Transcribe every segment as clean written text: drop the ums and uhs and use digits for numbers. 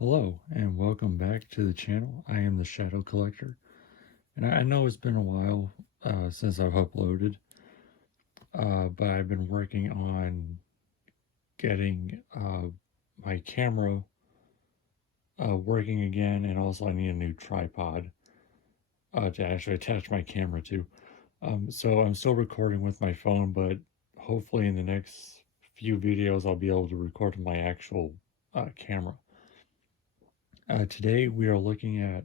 Hello and welcome back to the channel. I am the Shadow Collector, and I know it's been a while since I've uploaded, but I've been working on getting my camera working again, and also I need a new tripod to actually attach my camera to. So I'm still recording with my phone, but hopefully in the next few videos I'll be able to record my actual camera. Today we are looking at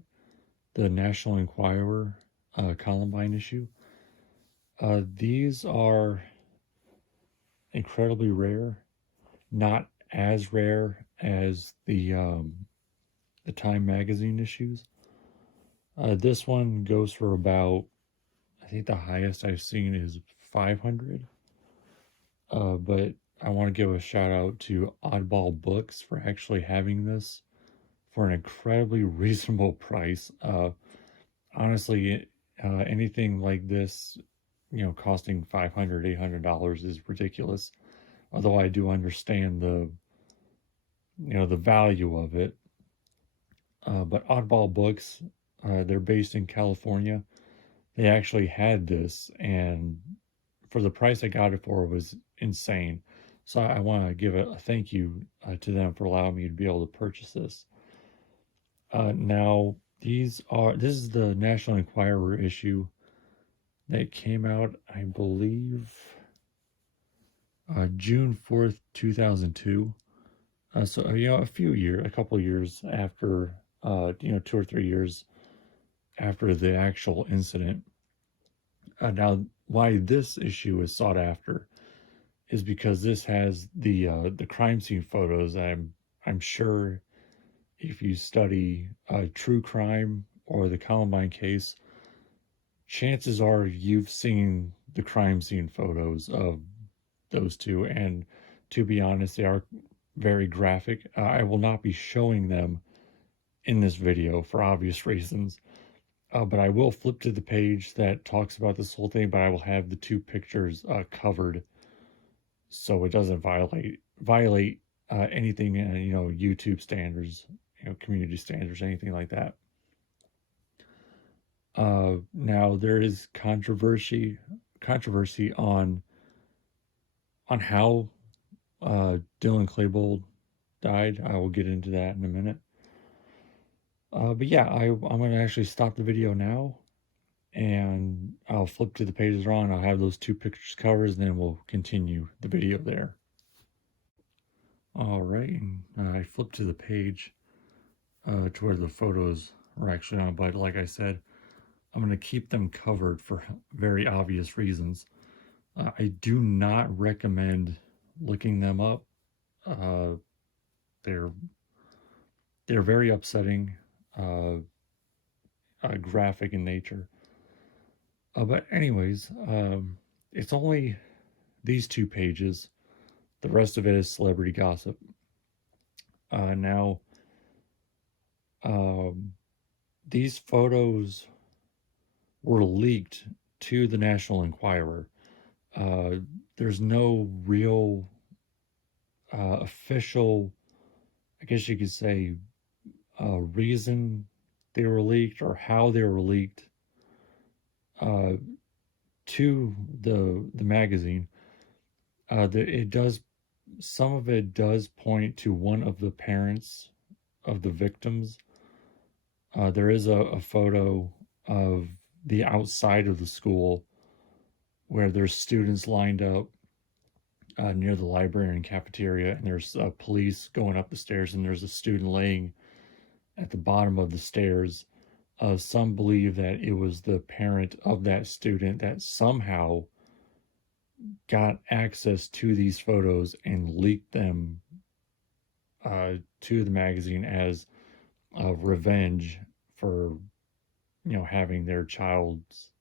the National Enquirer Columbine issue. These are incredibly rare, not as rare as the Time magazine issues. This one goes for about, I think the highest I've seen is 500. But I want to give a shout out to Oddball Books for actually having this for an incredibly reasonable price. Honestly, anything like this, costing $500, $800 is ridiculous. Although I do understand the value of it. But Oddball Books, they're based in California. They actually had this, and for the price I got it for, it was insane. So I want to give a thank you to them for allowing me to be able to purchase this. Now, this is the National Enquirer issue that came out, I believe, June 4th, 2002. So, a couple years after, 2 or 3 years after the actual incident. Now, why this issue is sought after is because this has the crime scene photos. I'm sure if you study true crime or the Columbine case, chances are you've seen the crime scene photos of those two, and to be honest, they are very graphic. I will not be showing them in this video for obvious reasons, but I will flip to the page that talks about this whole thing, but I will have the two pictures covered so it doesn't violate anything, YouTube standards, community standards, anything like that. Now there is controversy on how Dylan Klebold died. I will get into that in a minute. But yeah, I'm going to actually stop the video now, and I'll flip to the pages on. I'll have those two pictures covered, and then we'll continue the video there. All right, and I flipped to the page to where the photos are actually on, but like I said, I'm going to keep them covered for very obvious reasons. I do not recommend looking them up. They're very upsetting, graphic in nature. But anyways, it's only these two pages. The rest of it is celebrity gossip. Now, these photos were leaked to the National Enquirer. There's no real official, I guess you could say, reason they were leaked or how they were leaked to the magazine. Some of it does point to one of the parents of the victims. There is a photo of the outside of the school where there's students lined up near the library and cafeteria, and there's police going up the stairs, and there's a student laying at the bottom of the stairs. Some believe that it was the parent of that student that somehow got access to these photos and leaked them to the magazine as revenge for having their child's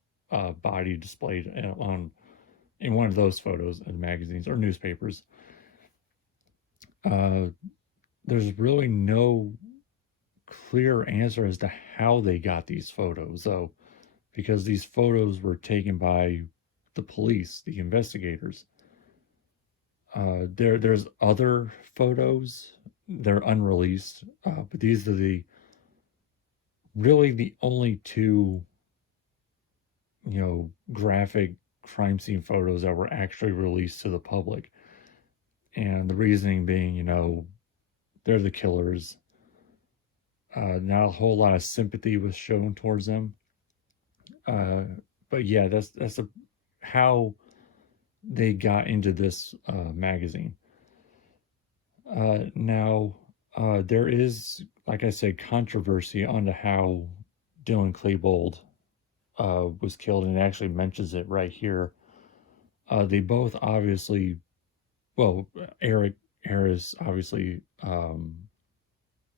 body displayed in one of those photos in magazines or newspapers. There's really no clear answer as to how they got these photos, though, because these photos were taken by the police, the investigators. There's other photos they're unreleased, but these are the only two, graphic crime scene photos that were actually released to the public. And the reasoning being, they're the killers. Not a whole lot of sympathy was shown towards them. Uh, but yeah, that's how they got into this magazine. Now, there is, like I said, controversy on how Dylan Klebold was killed, and it actually mentions it right here. They both obviously, well, Eric Harris obviously, you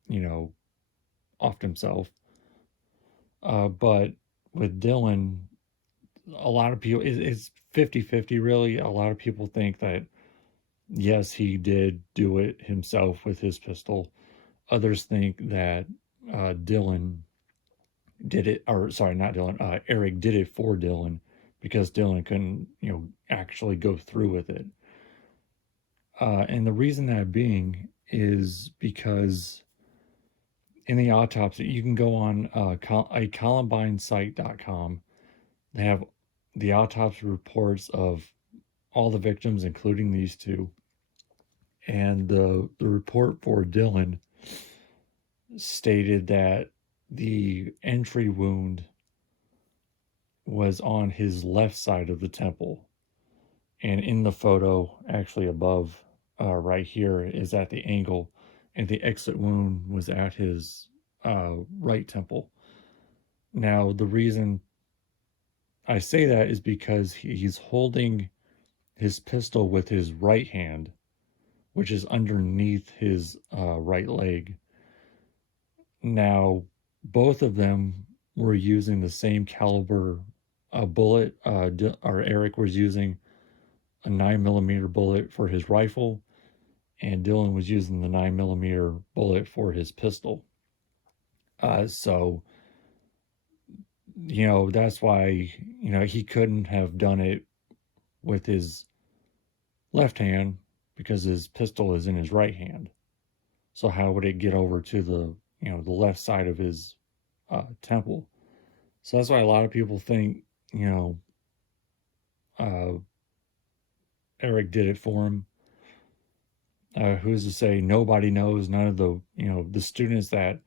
know, offed himself. But with Dylan, a lot of people, it's 50-50 really. A lot of people think that, yes, he did do it himself with his pistol. Others think that Dylan did it, or sorry, not Dylan, Eric did it for Dylan because Dylan couldn't, actually go through with it. And the reason that being is because in the autopsy, you can go on a columbinesite.com. They have the autopsy reports of all the victims, including these two. And the report for Dylan stated that the entry wound was on his left side of the temple. And in the photo, actually above, right here, is at the angle, and the exit wound was at his right temple. Now, the reason I say that is because he's holding his pistol with his right hand, which is underneath his right leg. Now, both of them were using the same caliber bullet. Or Eric was using a 9mm bullet for his rifle, and Dylan was using the 9mm bullet for his pistol. So, that's why, he couldn't have done it with his left hand because his pistol is in his right hand. So how would it get over to the left side of his temple? So that's why a lot of people think, uh, Eric did it for him. Who's to say? Nobody knows. None of the students that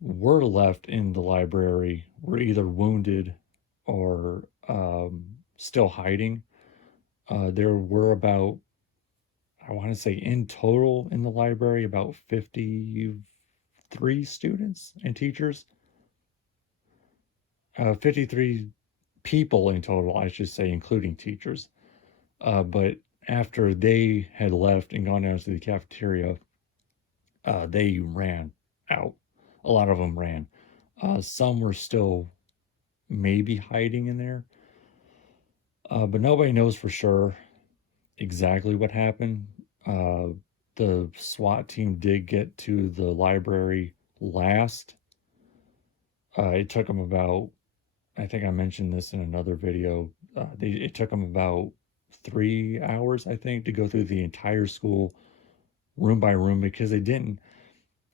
were left in the library were either wounded or still hiding. There were about, I want to say, in total in the library, about 53 students and teachers. 53 people in total, I should say, including teachers. But after they had left and gone down to the cafeteria, they ran out. A lot of them ran. Some were still maybe hiding in there, but nobody knows for sure exactly what happened. The SWAT team did get to the library last. It took them about, I think I mentioned this in another video. It took them about 3 hours, I think, to go through the entire school room by room because they didn't.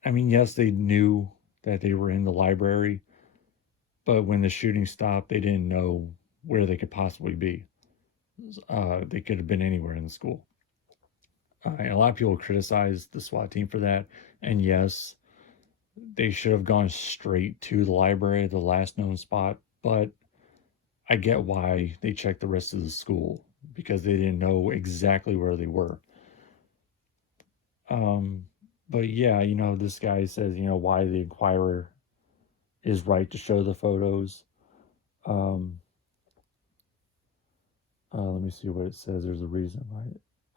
I mean, yes, they knew that they were in the library, but when the shooting stopped, they didn't know where they could possibly be. They could have been anywhere in the school. A lot of people criticize the SWAT team for that, and yes, they should have gone straight to the library, the last known spot, but I get why they checked the rest of the school because they didn't know exactly where they were. But yeah, this guy says, why the Enquirer is right to show the photos. Let me see what it says. There's a reason why.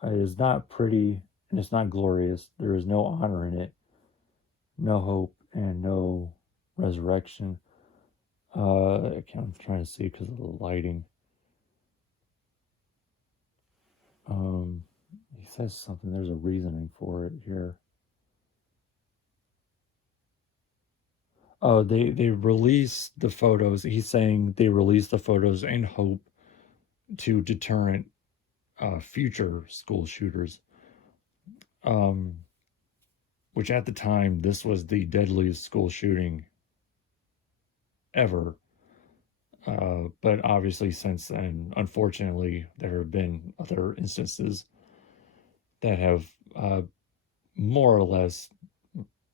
It is not pretty and it's not glorious. There is no honor in it, no hope, and no resurrection. I'm trying to see because of the lighting. He says something. There's a reasoning for it here. Oh, they released the photos. He's saying they released the photos in hope to deterrent future school shooters. Um, which at the time, this was the deadliest school shooting ever. But obviously, since then, unfortunately, there have been other instances that have more or less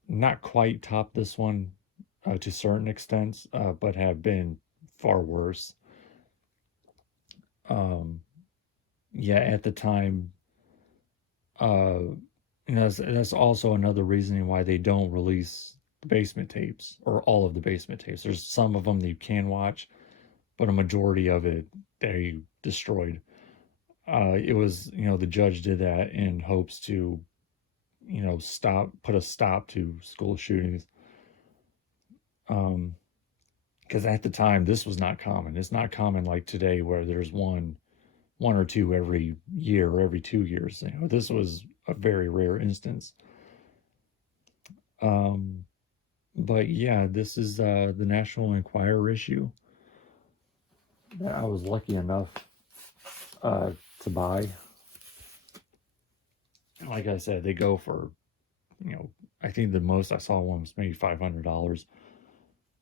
not quite topped this one to certain extents, but have been far worse. Um, yeah, at the time, uh, and that's also another reasoning why they don't release the basement tapes or all of the basement tapes. There's some of them that you can watch, but a majority of it they destroyed. It was, the judge did that in hopes to, put a stop to school shootings. Because at the time this was not common. It's not common like today where there's one or two every year or every 2 years. This was a very rare instance. Um, but yeah, this is the National Enquirer issue that I was lucky enough to buy. Like I said, they go for, I think the most I saw one was maybe $500.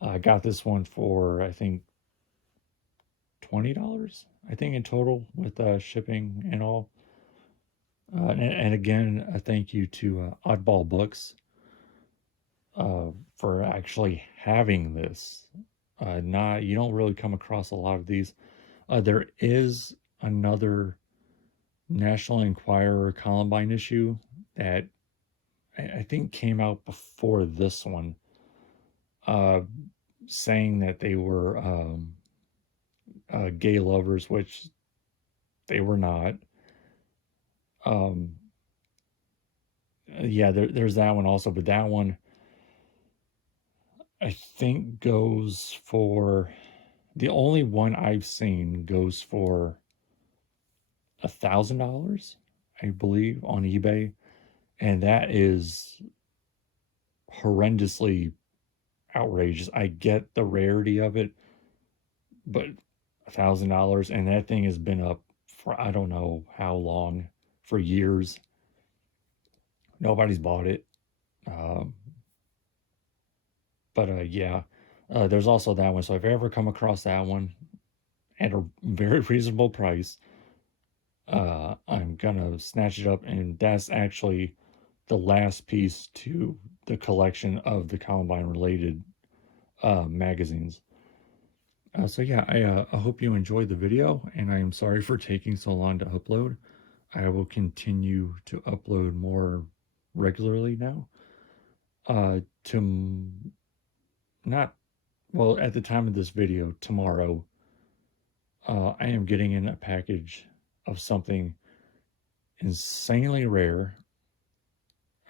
I got this one for, I think, $20, I think, in total with shipping and all. And again, a thank you to Oddball Books for actually having this. Not You don't really come across a lot of these. There is another National Enquirer Columbine issue that I think came out before this one, uh, saying that they were gay lovers, which they were not. Um, yeah, there's that one also, but that one I think goes for, the only one I've seen goes for $1,000, I believe, on eBay, and that is horrendously outrageous. I get the rarity of it, but $1,000, and that thing has been up for I don't know how long, for years. Nobody's bought it. Um, but yeah, there's also that one. So if you ever come across that one at a very reasonable price, I'm gonna snatch it up, and that's actually the last piece to the collection of the Columbine related magazines. So yeah, I hope you enjoyed the video, and I am sorry for taking so long to upload. I will continue to upload more regularly now. To not Well, at the time of this video, tomorrow, I am getting in a package of something insanely rare.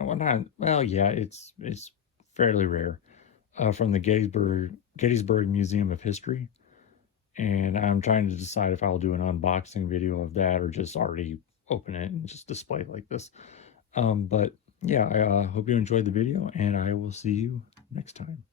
Yeah, it's fairly rare, from the Gettysburg Museum of History, and I'm trying to decide if I'll do an unboxing video of that or just already open it and just display it like this. But yeah, I hope you enjoyed the video, and I will see you next time.